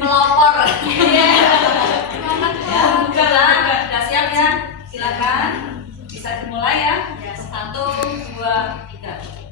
Pelopor. Udah siap ya? Silakan. Bisa dimulai ya. 1, 2, 3.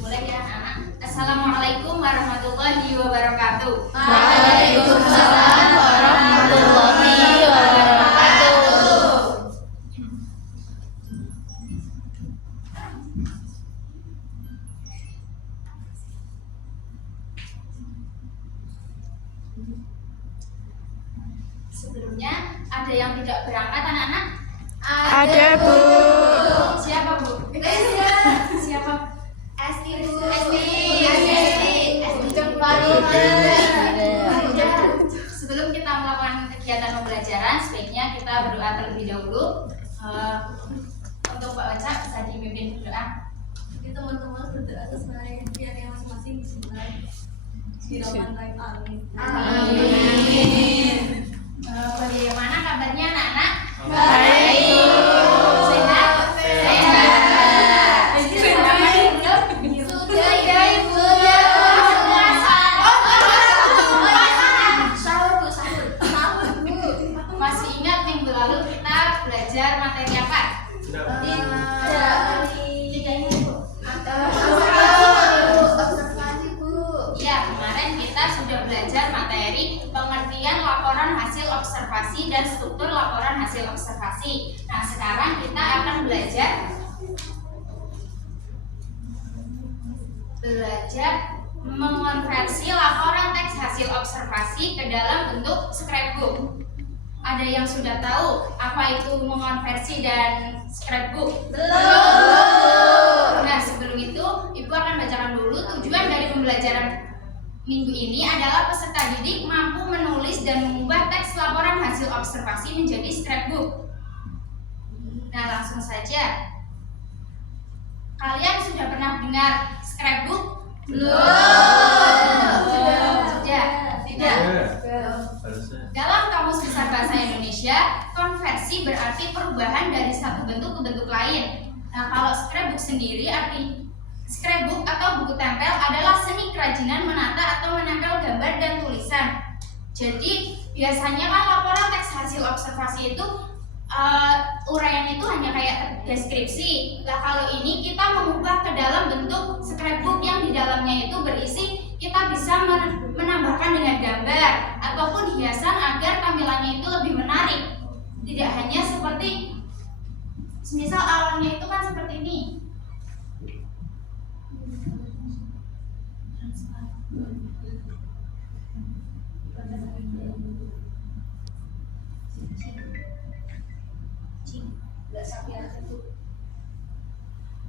Mulai ya anak. Assalamualaikum warahmatullahi wabarakatuh. Waalaikumsalam warahmatullahi wabarakatuh. Sebelumnya ada yang tidak berangkat anak-anak? Ada, Bu. Siapa, Bu? Siapa? Esti, Bu. Sebelum kita melakukan kegiatan pembelajaran, sebaiknya kita berdoa terlebih dahulu. Untuk Pak Oca bisa dipimpin berdoa. Jadi teman-teman berdoa sesuai yang masing-masing dimulai. Bismillahirrahmanirrahim. Amin. Bagaimana kabarnya anak-anak? Baik. Sehat? Sehat. Sudah, Ibu. Sahur, Bu. Masih ingat minggu lalu kita belajar materi apa? Ya, kemarin kita sudah belajar materi pengertian laporan hasil observasi dan struktur laporan hasil observasi. Nah, sekarang kita akan belajar mengonversi laporan teks hasil observasi ke dalam bentuk scrapbook. Ada yang sudah tahu apa itu mengonversi dan scrapbook? Belum. Nah, sebelum itu Ibu akan bacakan dulu tujuan dari pembelajaran minggu ini adalah peserta didik mampu menulis dan mengubah teks laporan hasil observasi menjadi scrapbook. Nah, langsung saja. Kalian sudah pernah dengar scrapbook? Belum. Sudah? Tidak? Dalam Kamus Besar Bahasa Indonesia, konversi berarti perubahan dari satu bentuk ke bentuk lain. Nah, kalau scrapbook sendiri arti scrapbook atau buku tempel adalah seni kerajinan menata atau menempel gambar dan tulisan. Jadi biasanya kan laporan teks hasil observasi itu uraian itu hanya kayak deskripsi. Nah, kalau ini kita mengubah ke dalam bentuk scrapbook yang di dalamnya itu berisi, kita bisa menambahkan dengan gambar ataupun hiasan agar tampilannya itu lebih menarik. Tidak hanya seperti misal awalnya itu kan seperti ini.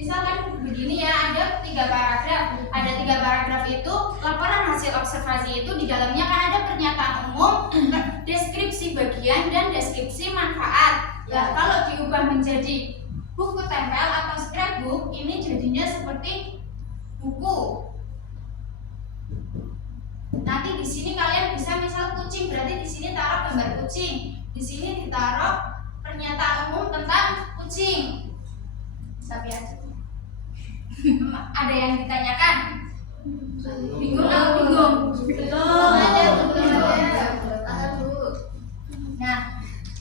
Misalkan begini ya, ada 3 paragraf. Ada 3 paragraf itu laporan hasil observasi itu di dalamnya kan ada pernyataan umum, deskripsi bagian dan deskripsi manfaat. Nah, kalau diubah menjadi buku tempel atau scrapbook, ini jadinya seperti buku. Nanti di sini kalian bisa misal kucing, berarti di sini taruh gambar kucing. Di sini ditaruh pernyataan umum tentang kucing. Sapi aja. Ada yang ditanyakan? Bingung atau bingung? Nah,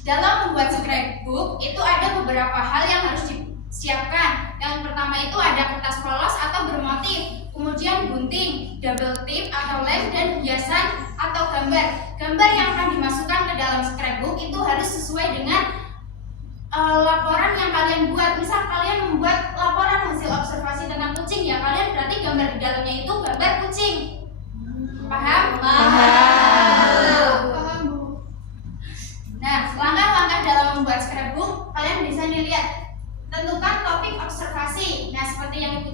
dalam membuat scrapbook itu ada beberapa hal yang harus disiapkan. Yang pertama itu ada kertas polos atau bermotif, kemudian gunting, double tip atau lem, dan hiasan atau gambar. Gambar yang akan dimasukkan ke dalam scrapbook itu harus sesuai dengan laporan yang kalian buat. Misal kalian membuat laporan hasil observasi tentang kucing, ya kalian berarti gambar di dalamnya itu gambar kucing. Paham? Paham. Nah, langkah-langkah dalam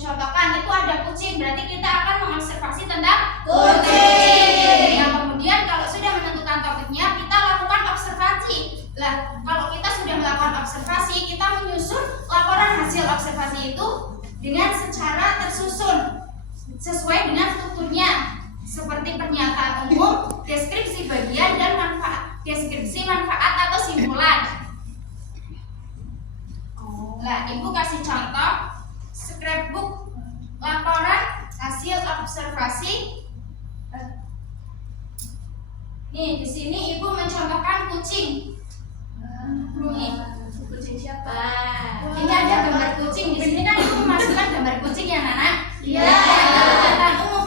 mencontohkan itu ada kucing, berarti kita akan mengobservasi tentang kucing. Yang kemudian kalau sudah menentukan topiknya, kita lakukan observasi. Lah, kalau kita sudah melakukan observasi, kita menyusun laporan hasil observasi itu dengan secara tersusun sesuai dengan strukturnya, seperti pernyataan umum, deskripsi bagian, dan deskripsi manfaat atau simpulan. Nah, Ibu kasih contoh scrapbook laporan hasil observasi. Nih, di sini Ibu mencontohkan kucing. Nih, Kucing siapa? ini ada gambar kucing. Di sini kan Ibu memasukkan gambar kucing ya, Nana? Iya.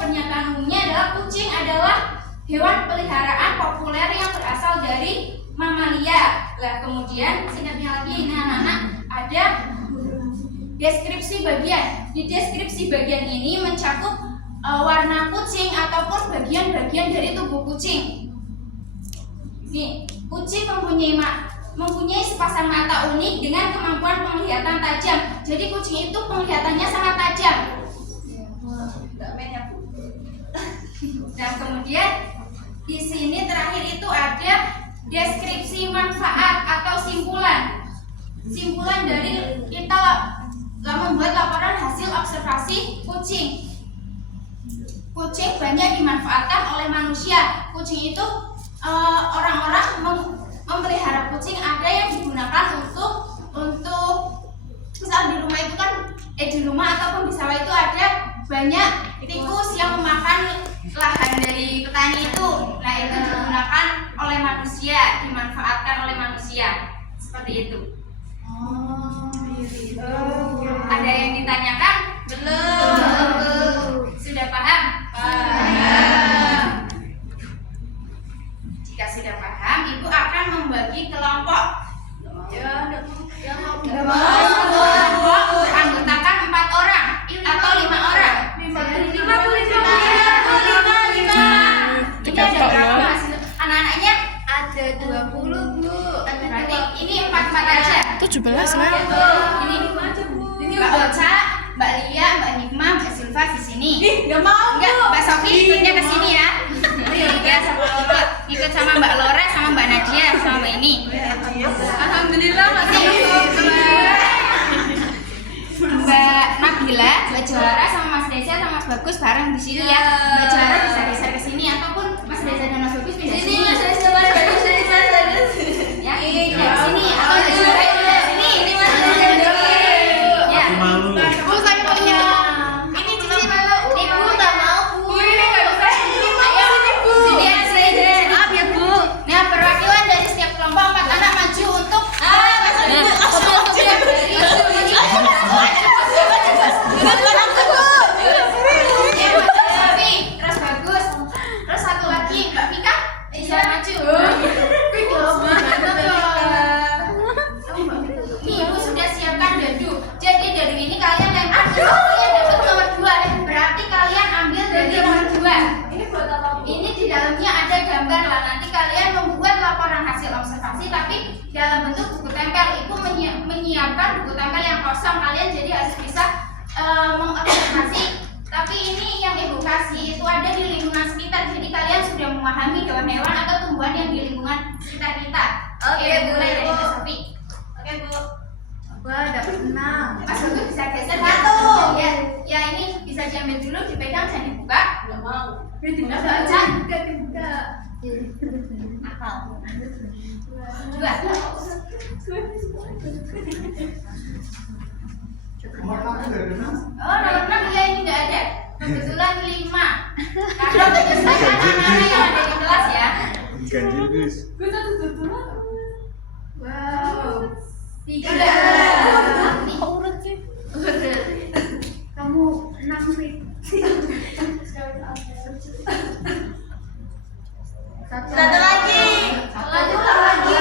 Pernyataan umumnya adalah kucing adalah hewan peliharaan populer yang berasal dari mamalia. Lah, kemudian singkatnya lagi ini anak-anak ada deskripsi bagian. Di deskripsi bagian ini mencakup warna kucing ataupun bagian-bagian dari tubuh kucing. Nih, kucing mempunyai sepasang mata unik dengan kemampuan penglihatan tajam. Jadi kucing itu penglihatannya sangat tajam. Dan kemudian di sini terakhir itu ada deskripsi manfaat atau simpulan. Simpulan dari kita membuat laporan hasil observasi kucing. Kucing banyak dimanfaatkan oleh manusia. Kucing itu orang-orang memelihara kucing, ada yang digunakan untuk misal di rumah itu kan di rumah ataupun di sawah itu ada banyak tikus yang memakan lahan dari petani itu. Nah, itu digunakan oleh manusia, dimanfaatkan oleh manusia. Seperti itu. Ada yang ditanyakan? Belum. Sudah paham? Paham. Jika sudah paham, Ibu akan membagi kelompok. Kelompok beranggotakan 4 orang atau 5 orang. 5. Ini ada berapa hasil? Anak-anaknya Ada 20, Bu. berarti ini 4 aja. 17 lah. Ini Mbak Ocha, Mbak Lia, Mbak Nikma, Mbak Silva di sini. Nggak mau. Enggak, Mbak Sofi ikutnya ke sini ya. Ikut sama Mbak Lora, sama Mbak Nadia, sama Mbak ini. Alhamdulillah masih. Mbak Nabila, Mbak Johara, sama Mas Desa, sama Mas Bagus bareng di sini ya. Mbak Johara bisa geser ke sini ataupun Mas Desa dan Mas Bagus bisa sini. Ya, di sini atau Mbak Johara di sini. Ya. Bu, saya punya. Ini Cici malu. Ibu tak mau, Bu. Ini nggak usah. Ayo, sini ya, sini. Maaf ya, Bu. Nah, perwakilan dari setiap kelompok 4 anak maju untuk terus bagus. Terus satu lagi, Mbak Vika bisa maju. Nih, Ibu sudah siapkan dadu. Jadi dadu ini kalian lempar ke kalian dapat nomor 2. Berarti kalian ambil dari nomor 2. Ini buat apa? Ini di dalamnya ada gambar lah. Nanti kalian membuat laporan hasil observasi tapi dalam bentuk buku tempel. Ibu menyiapkan buku tempel yang kosong. Kalian jadi harus bisa mengobservasi. Tapi ini yang Ibu kasih itu ada di lingkungan sekitar. Jadi kalian sudah memahami hewan-hewan atau tumbuhan yang di lingkungan sekitar kita. Oke, mulai dari Bu. Mbak Sofi. Oke, Bu. Wah, dapat 6. Mas Bagus bisa geser Satu. ya. Ya, ini bisa diambil dulu, dipegang, jangan dibuka. Nggak mau. Mas Baca. Dua. Oh, nomor 6 ya, ini nggak ada. Kebetulan 5. Karena kebetulan anak-anak yang ada di kelas ya. Ganjil guys. Wow. 3. Kamu 6 menit. Satu lagi. Satu lagi.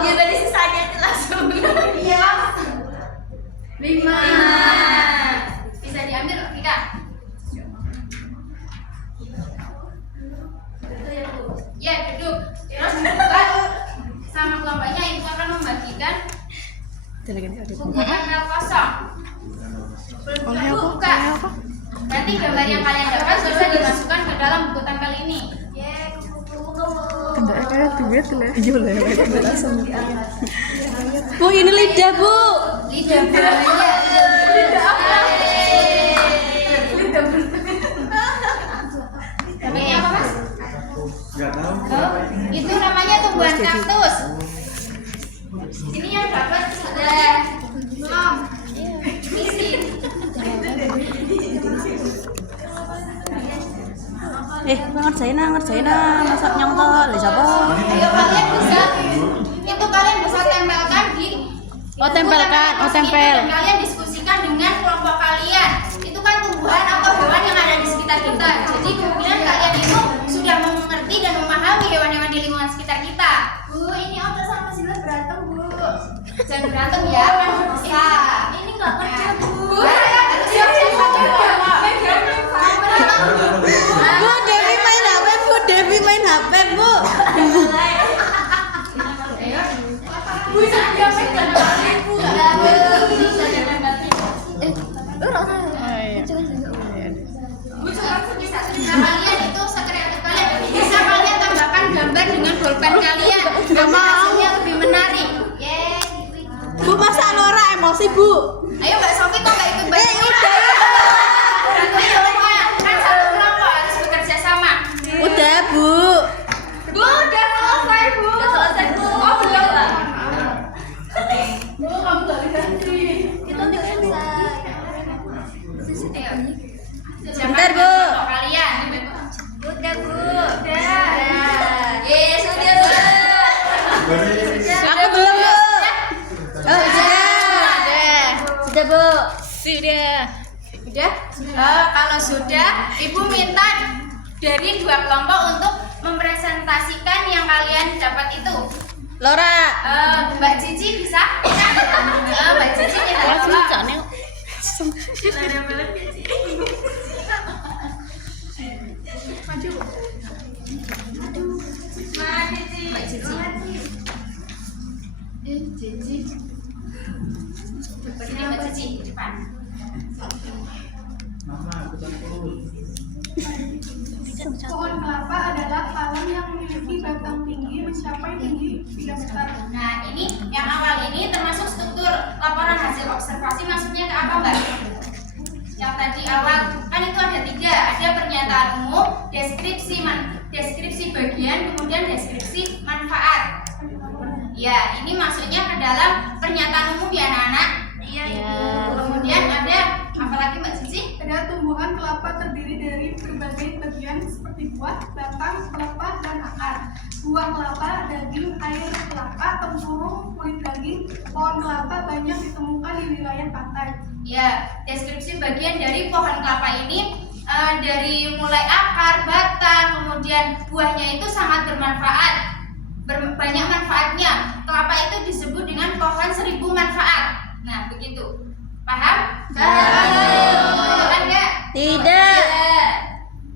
Ya dari sisanya itu langsung. Iya. 5. Bisa diambil, Vika. Ya, duduk. Terus buka sama kelompoknya. Ibu akan membagikan Buku tempel kosong. Belum buka. Nanti gambar yang kalian dapat bisa dimasukkan ke dalam buku tempel ini. Tidak kayak duit lah. Iya lah. Bu, ini lidah, Bu. Lidah belanja. Lidah apa? Namanya apa, Mas? Nggak tahu. Oh, itu namanya tumbuhan kaktus. Ini yang dapat sudah belum? Misi. Ngerjain masak nyongkol ya siapa? Ayo kalian bisa. Itu kalian bisa tempelkan di Tempelkan. Dan kalian diskusikan dengan kelompok kalian. Itu kan tumbuhan atau hewan yang ada di sekitar kita. Jadi kemungkinan kalian itu sudah mengerti dan memahami hewan-hewan di lingkungan sekitar kita. Bu, ini Oda sama Sila berantem, Bu. Jangan berantem ya, kan bisa. Ini nggak kerja, Bu. Bu, Dewi main HP, Bu. Dewi main HP, Bu. Bu, saya pegang kalian, Bu. Kalian itu sekreatif kalian. Bisa kalian tambahkan gambar dengan bolpen kalian. Gambar hasilnya lebih menarik. Bu, masa Nora emosi, Bu? Ayo Mbak Sofi kok nggak ikut bantu? Udah. Kan satu kelompok harus bekerja sama. Udah, Bu. Bu, udah selesai, Bu. Udah selesai, Bu. Oh, belum. Oke. Bu, kamu nggak ganti. Kita udah selesai. Bentar, Bu. Kalian. Udah, Bu. Udah. Yes, sudah, Bu. Aku belum, Bu. Oh, sudah, Bu. Udah? Kalau sudah, Ibu minta dari dua kelompok untuk mempresentasikan yang kalian dapat itu. Laura. Mbak Cici bisa? Mbak Cici minta tolong. Mbak Cici. Cici. Sini Mbak Cici, di depan. Pohon kelapa adalah palem yang memiliki batang tinggi mencapai tinggi 3 meter. Nah, ini yang awal ini termasuk struktur laporan hasil observasi, maksudnya ke apa, Mbak? Yang tadi awal kan itu ada 3, ada pernyataan umum, deskripsi bagian, kemudian deskripsi manfaat. Ya, ini masuknya ke dalam pernyataan umum ya anak-anak. Iya. Kemudian ada apa lagi Mbak Cici? Ada tumbuhan kelapa terdiri dari berbagai bagian seperti buah, batang, pelepah, dan akar. Buah kelapa, daging, air kelapa, tempurung, kulit daging. Pohon kelapa banyak ditemukan di wilayah pantai. Ya, deskripsi bagian dari pohon kelapa ini dari mulai akar, batang, kemudian buahnya itu sangat bermanfaat. Banyak manfaatnya. Kelapa itu disebut dengan pohon 1000 manfaat. Nah, begitu. Paham? Betul enggak? Tidak.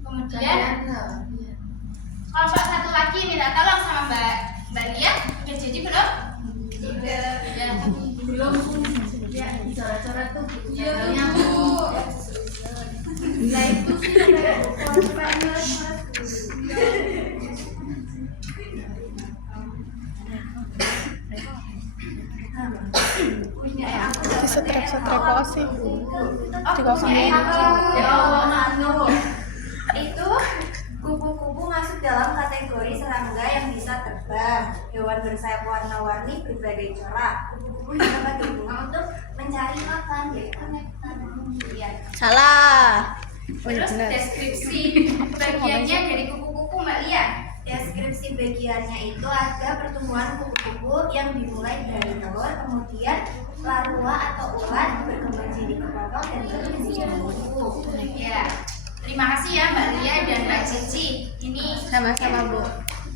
Kemudian kelompok satu lagi minta tolong sama Mbak Lia. Udah jadi belum? Ya. Belum. Ya, cara-cara tuh. Ya, Bu. Nah, itu sih kayak pohon banget. Itu kupu-kupu masuk dalam kategori serangga yang bisa terbang. Hewan bersayap warna-warni berbagai corak. Kupu-kupu juga pakai bunga untuk mencari makan, yaitu nektar. Ya. Salah. Terus deskripsi bagiannya dari kupu-kupu Mbak Lia. Deskripsi bagiannya itu ada pertumbuhan kupu-kupu yang dimulai dari telur, kemudian larva atau ulat berkembang jadi kepotong dan baru menjadi kupu-kupu. Ya. Terima kasih ya Mbak Lia dan Mbak Cici. Ini Sama-sama, Bu.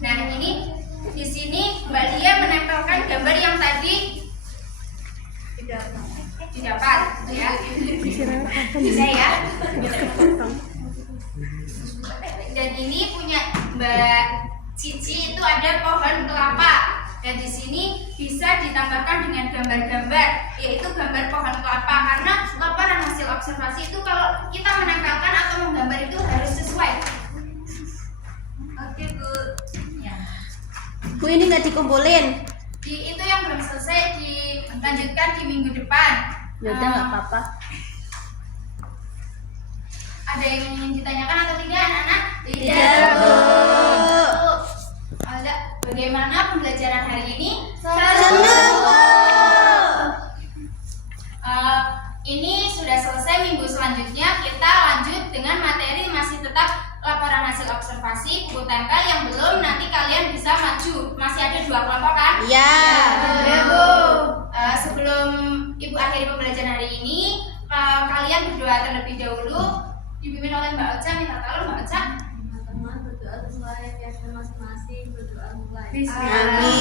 Nah, ini di sini Mbak Lia menempelkan gambar yang tadi didapat, ya. Bisa ya. Dan ini punya Mbak Cici itu ada pohon kelapa. Dan di sini bisa ditambahkan dengan gambar-gambar, yaitu gambar pohon kelapa, karena laporan hasil observasi itu kalau kita menempelkan atau menggambar itu harus sesuai. Oke, Bu. Ya. Bu, ini nggak dikumpulin. Itu yang belum selesai dilanjutkan di minggu depan. Yaudah, nggak apa-apa. Ada yang ingin ditanyakan atau tidak, anak-anak? Tidak, Bu. Ada. Bagaimana pembelajaran hari ini? Senang, Bu. Ini sudah selesai. Minggu selanjutnya kita lanjut dengan materi masih tetap laporan hasil observasi, buku tempel. Yang belum nanti kalian bisa maju. Masih ada 2 kelompok kan? Iya. Ya, Bu. Sebelum Ibu akhiri pembelajaran hari ini, kalian berdoa terlebih dahulu. Dipimpin oleh Mbak Ocha. Minta tolong Mbak Ocha. Teman-teman berdoa mulai keyakinan masing-masing, berdoa mulai. Amin.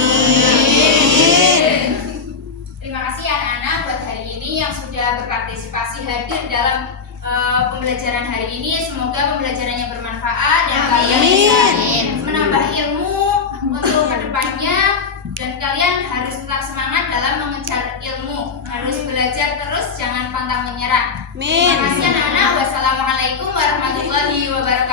Terima kasih anak-anak buat hari ini yang sudah berpartisipasi hadir dalam pembelajaran hari ini. Semoga pembelajarannya bermanfaat dan kalian bisa menambah ilmu untuk kedepannya, dan kalian harus tetap semangat dalam mengejar ilmu, harus belajar terus, jangan pantang menyerah. Terima kasih anak-anak. Wassalamualaikum warahmatullahi wabarakatuh.